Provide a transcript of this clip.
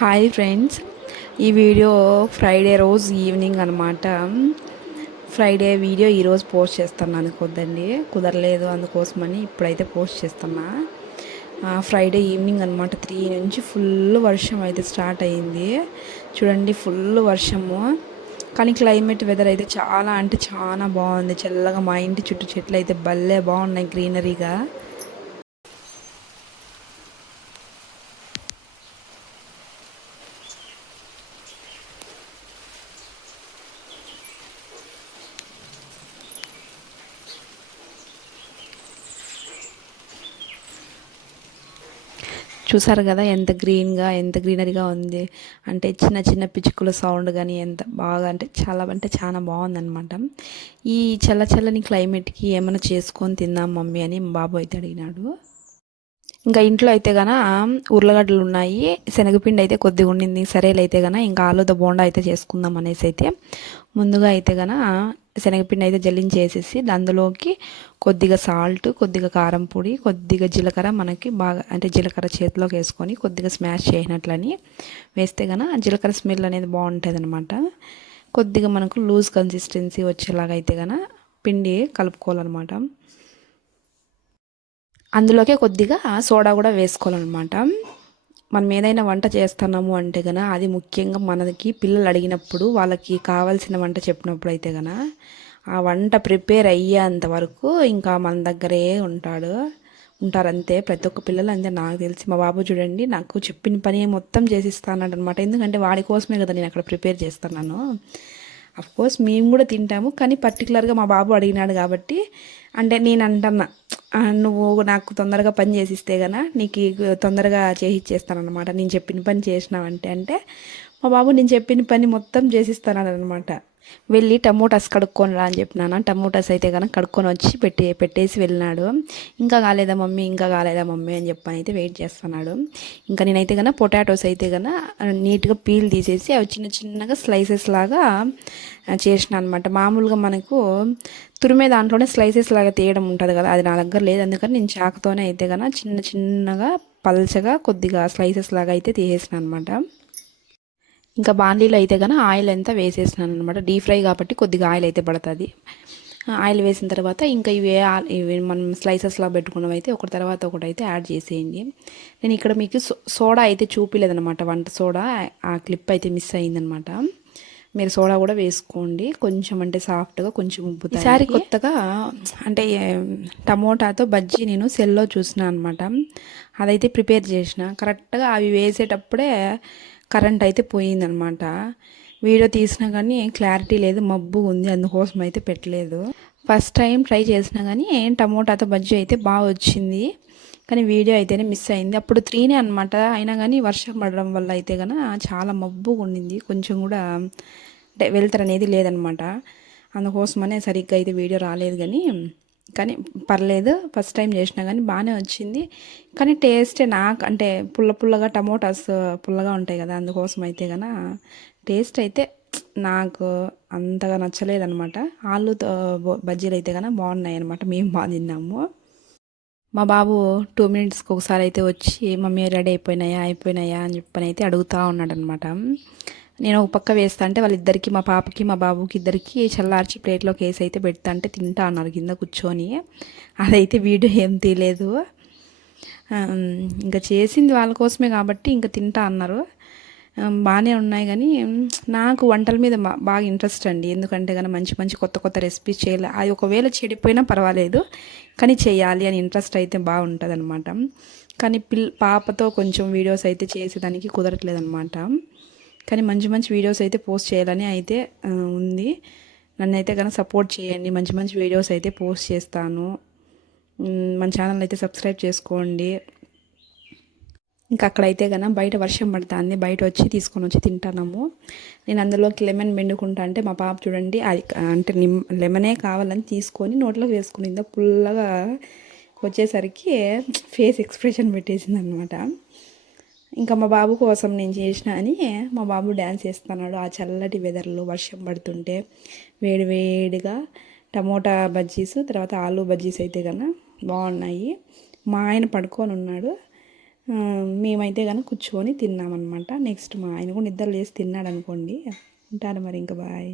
Hi friends, ఈ video Friday రోజు evening అనమాట. ఫ్రైడే వీడియో ఈరోజు పోస్ట్ చేస్తాను అనుకోద్దండి, కుదరలేదు అందుకోసమని ఇప్పుడైతే పోస్ట్ చేస్తున్నా. ఫ్రైడే ఈవినింగ్ అనమాట, 3 నుంచి ఫుల్ వర్షం అయితే స్టార్ట్ అయ్యింది. చూడండి, ఫుల్ వర్షము. కానీ క్లైమేట్ వెదర్ అయితే చాలా అంటే చాలా బాగుంది. చల్లగా మా ఇంటి చుట్టూ చెట్లు అయితే భలే బాగున్నాయి గ్రీనరీగా. చూసారు కదా ఎంత గ్రీన్గా, ఎంత గ్రీనరీగా ఉంది. అంటే చిన్న చిన్న పిచ్చుకల సౌండ్ కానీ ఎంత బాగా అంటే చాలా బాగుందనమాట. ఈ చల్లని క్లైమేట్కి ఏమైనా చేసుకొని తిందాం మమ్మీ అని మా బాబు అయితే అడిగినాడు. ఇంకా ఇంట్లో అయితే గన ఉర్లగడ్డలు ఉన్నాయి, శనగపిండి అయితే కొద్దిగా ఉండింది. సరేలే అయితే గన ఇంకా ఆలుతో బోండా అయితే చేసుకుందాం అనేసి అయితే ముందుగా అయితే గన శనగపిండి అయితే జల్లించేసేసి అందులోకి కొద్దిగా సాల్ట్, కొద్దిగా కారం పొడి, కొద్దిగా జీలకర్ర, మనకి బాగా అంటే జీలకర్ర చేతిలోకి వేసుకొని కొద్దిగా స్మాష్ చేసినట్లని వేస్తే గన జీలకర్ర స్మెల్ అనేది బాగుంటుంది అనమాట. కొద్దిగా మనకు లూజ్ కన్సిస్టెన్సీ వచ్చేలాగా అయితే గన పిండి కలుపుకోవాలన్నమాట. అందులోకే కొద్దిగా సోడా కూడా వేసుకోవాలన్నమాట. మనం ఏదైనా వంట చేస్తున్నాము అంటే గన అది ముఖ్యంగా మనకి పిల్లలు అడిగినప్పుడు వాళ్ళకి కావాల్సిన వంట చెప్పినప్పుడు అయితే గన ఆ వంట ప్రిపేర్ అయ్యేంత వరకు ఇంకా మన దగ్గరే ఉంటారంతే ప్రతి ఒక్క పిల్లలు అంతే. నాకు తెలిసి మా బాబు చూడండి, నాకు చెప్పిన పని మొత్తం చేసిస్తాను అనమాట. ఎందుకంటే వాడి కోసమే కదా నేను అక్కడ ప్రిపేర్ చేస్తున్నాను. కోర్స్ మేము కూడా తింటాము, కానీ పర్టికులర్గా మా బాబు అడిగినాడు కాబట్టి అంటే నేను అంటున్నా, నువ్వు నాకు తొందరగా పని చేసిస్తే గన నీకు తొందరగా చేసిచ్చేస్తానమాట. నేను చెప్పిన పని చేసినావంటే అంటే మా బాబు నేను చెప్పిన పని మొత్తం చేసిస్తానమాట. వెళ్ళి టమోటాస్ కడుక్కొని రా అని చెప్పినాను. టమోటాస్ అయితే కనుక కడుక్కొని వచ్చి పెట్టేసి వెళ్ళినాడు. ఇంకా కాలేదా మమ్మీ, ఇంకా కాలేదా మమ్మీ అని చెప్పని అయితే వెయిట్ చేస్తున్నాడు. ఇంకా నేనైతే కనుక పొటాటోస్ అయితే కనుక నీట్గా పీల్ తీసేసి అవి చిన్న చిన్నగా స్లైసెస్ లాగా చేసిన అనమాట. మామూలుగా మనకు తురిమే దాంట్లోనే స్లైసెస్ లాగా తీయడం ఉంటుంది కదా, అది నా దగ్గర లేదు. అందుకని నేను చాకుతోనే అయితే కనుక చిన్న చిన్నగా పల్చగా కొద్దిగా స్లైసెస్ లాగా అయితే తీసేసిన అనమాట. ఇంకా బాండీలో అయితే కనుక ఆయిల్ అంతా వేసేసినాను అనమాట. డీప్ ఫ్రై కాబట్టి కొద్దిగా ఆయిల్ అయితే పడుతుంది. ఆయిల్ వేసిన తర్వాత ఇంకా ఇవి మనం స్లైసెస్లా పెట్టుకున్నవి అయితే ఒకటి తర్వాత ఒకటి అయితే యాడ్ చేసేయండి. నేను ఇక్కడ మీకు సోడా అయితే చూపిలేదనమాట, వంట సోడా. ఆ క్లిప్ అయితే మిస్ అయిందనమాట. మీరు సోడా కూడా వేసుకోండి, కొంచెం అంటే సాఫ్ట్గా కొంచెం ఉబ్బుతాయి. ఈసారి కొత్తగా అంటే టమోటాతో బజ్జీ నేను సెల్లో చూసిన అనమాట. అదైతే ప్రిపేర్ చేసిన. కరెక్ట్గా అవి వేసేటప్పుడే కరెంట్ అయితే పోయిందనమాట. వీడియో తీసినా కానీ క్లారిటీ లేదు, మబ్బు ఉంది, అందుకోసం అయితే పెట్టలేదు. ఫస్ట్ టైం ట్రై చేసినా కానీ టమోటాతో బజ్జీ అయితే బాగా వచ్చింది, కానీ వీడియో అయితేనే మిస్ అయింది. అప్పుడు 3నే అనమాట. అయినా కానీ వర్షం పడడం వల్ల అయితే కనుక చాలా మబ్బుగా ఉండింది, కొంచెం కూడా అంటే వెళ్తారు అనేది లేదనమాట. అందుకోసమనే సరిగ్గా అయితే వీడియో రాలేదు. కానీ పర్లేదు, ఫస్ట్ టైం చేసినా కానీ బాగానే వచ్చింది. కానీ టేస్టే నాకు అంటే పుల్లగా టమోటాస్ పుల్లగా ఉంటాయి కదా, అందుకోసం అయితే కనుక టేస్ట్ అయితే నాకు అంతగా నచ్చలేదనమాట. ఆలుతో బజ్జీలు అయితే కనుక బాగున్నాయి అనమాట, మేము బాగా తిన్నాము. మా బాబు 2 మినిట్స్కి ఒకసారి అయితే వచ్చి మమ్మీ రెడీ అయిపోయినాయా అని చెప్పని అయితే అడుగుతూ ఉన్నాడు అనమాట. నేను ఒక పక్క వేస్తా అంటే వాళ్ళిద్దరికి, మా పాపకి మా బాబుకి ఇద్దరికి చల్లార్చి ప్లేట్లోకి వేసి అయితే పెడతా అంటే తింటా అన్నారు కింద కూర్చొని. అదైతే వీడియో ఏం తీయలేదు. ఇంకా చేసింది వాళ్ళ కోసమే కాబట్టి ఇంకా తింటా అన్నారు. బాగానే ఉన్నాయి. కానీ నాకు వంటల మీద బాగా ఇంట్రెస్ట్ అండి. ఎందుకంటే కానీ మంచి కొత్త రెసిపీస్ చేయాలి. అది ఒకవేళ చెడిపోయినా పర్వాలేదు, కానీ చేయాలి అని ఇంట్రెస్ట్ అయితే బాగుంటుంది అనమాట. కానీ పాపతో కొంచెం వీడియోస్ అయితే చేసేదానికి కుదరట్లేదు అనమాట. కానీ మంచి వీడియోస్ అయితే పోస్ట్ చేయాలని అయితే ఉంది. నన్నైతే కనుక సపోర్ట్ చేయండి, మంచి వీడియోస్ అయితే పోస్ట్ చేస్తాను. మన ఛానల్ అయితే సబ్స్క్రైబ్ చేసుకోండి. ఇంకా అక్కడైతే కనుక బయట వర్షం పడుతుంది, బయట వచ్చి తీసుకొని వచ్చి తింటున్నాము. నేను అందులోకి లెమన్ పిండుకుంటా అంటే మా పాప చూడండి, అది అంటే లెమనే కావాలని తీసుకొని నోట్లోకి వేసుకునిందా, పుల్లగా వచ్చేసరికి ఫేస్ ఎక్స్ప్రెషన్ పెట్టేసింది అనమాట. ఇంకా మా బాబు కోసం నేను చేసిన అని మా బాబు డ్యాన్స్ చేస్తున్నాడు. ఆ చల్లటి వెదర్లో వర్షం పడుతుంటే వేడిగా టమోటా బజ్జీస్, తర్వాత ఆలూ బజ్జీస్ అయితే కనుక బాగున్నాయి. మా ఆయన పడుకొని ఉన్నాడు. మేమైతే కానీ కూర్చొని తిన్నామన్నమాట. నెక్స్ట్ మా ఆయన కూడా నిద్ర లేసి తిన్నాడు అనుకోండి. ఉంటాను మరి ఇంకా బాయ్.